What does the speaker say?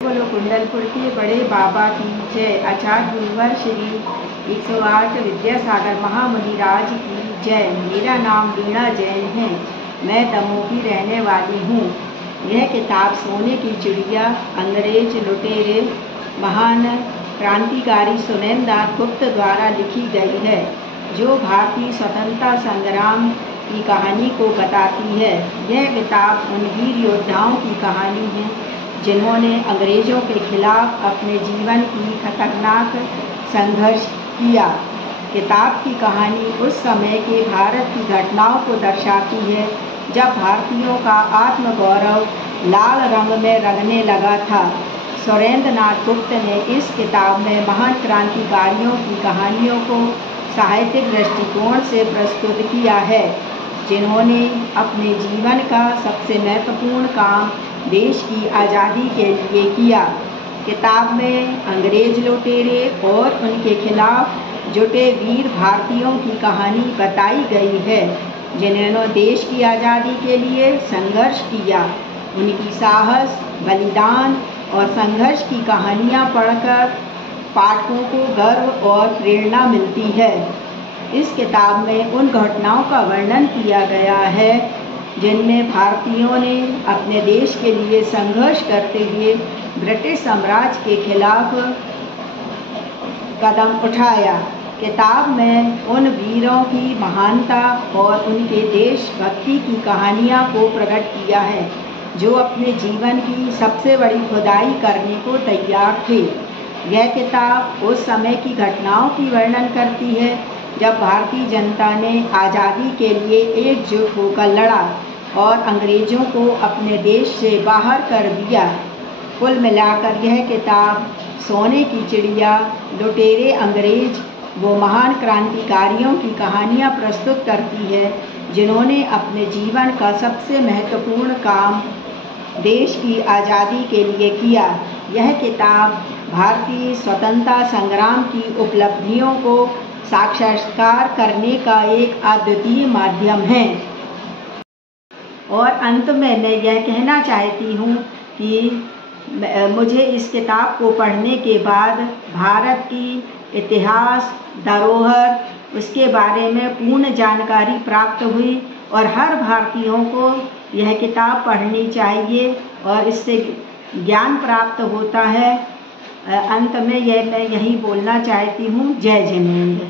बोलो कुंडलपुर के बड़े बाबा की जय। आचार्य गुरुवर श्री 108 विद्यासागर महामुनिराज की जय। मेरा नाम वीणा जैन है। मैं दमोह की रहने वाली हूँ। यह किताब सोने की चिड़िया अंग्रेज लुटेरे महान क्रांतिकारी सुरेंद्रनाथ गुप्त द्वारा लिखी गई है, जो भारतीय स्वतंत्रता संग्राम की कहानी को बताती है। यह किताब उन वीर योद्धाओं की कहानी है जिन्होंने अंग्रेजों के खिलाफ अपने जीवन की खतरनाक संघर्ष किया। किताब की कहानी उस समय के भारत की घटनाओं को दर्शाती है जब भारतीयों का आत्मगौरव लाल रंग में रंगने लगा था। सुरेंद्रनाथ गुप्त ने इस किताब में महान क्रांतिकारियों की कहानियों को साहित्यिक दृष्टिकोण से प्रस्तुत किया है, जिन्होंने अपने जीवन का सबसे महत्वपूर्ण काम देश की आज़ादी के लिए किया। किताब में अंग्रेज लुटेरे और उनके खिलाफ जुटे वीर भारतीयों की कहानी बताई गई है, जिन्होंने देश की आज़ादी के लिए संघर्ष किया। उनकी साहस, बलिदान और संघर्ष की कहानियाँ पढ़कर पाठकों को गर्व और प्रेरणा मिलती है। इस किताब में उन घटनाओं का वर्णन किया गया है जिनमें भारतीयों ने अपने देश के लिए संघर्ष करते हुए ब्रिटिश साम्राज्य के खिलाफ कदम उठाया। किताब में उन वीरों की महानता और उनके देशभक्ति की कहानियाँ को प्रकट किया है, जो अपने जीवन की सबसे बड़ी खुदाई करने को तैयार थे। यह किताब उस समय की घटनाओं की वर्णन करती है जब भारतीय जनता ने आज़ादी के लिए एकजुट होकर लड़ा और अंग्रेज़ों को अपने देश से बाहर कर दिया। कुल मिलाकर यह किताब सोने की चिड़िया, लुटेरे अंग्रेज, वो महान क्रांतिकारियों की कहानियाँ प्रस्तुत करती है जिन्होंने अपने जीवन का सबसे महत्वपूर्ण काम देश की आज़ादी के लिए किया। यह किताब भारतीय स्वतंत्रता संग्राम की उपलब्धियों को साक्षात्कार करने का एक अद्वितीय माध्यम है। और अंत में मैं यह कहना चाहती हूँ कि मुझे इस किताब को पढ़ने के बाद भारत की इतिहास, धरोहर, उसके बारे में पूर्ण जानकारी प्राप्त हुई और हर भारतीयों को यह किताब पढ़नी चाहिए और इससे ज्ञान प्राप्त होता है। अंत में मैं यही बोलना चाहती हूँ। जय जिनेंद्र।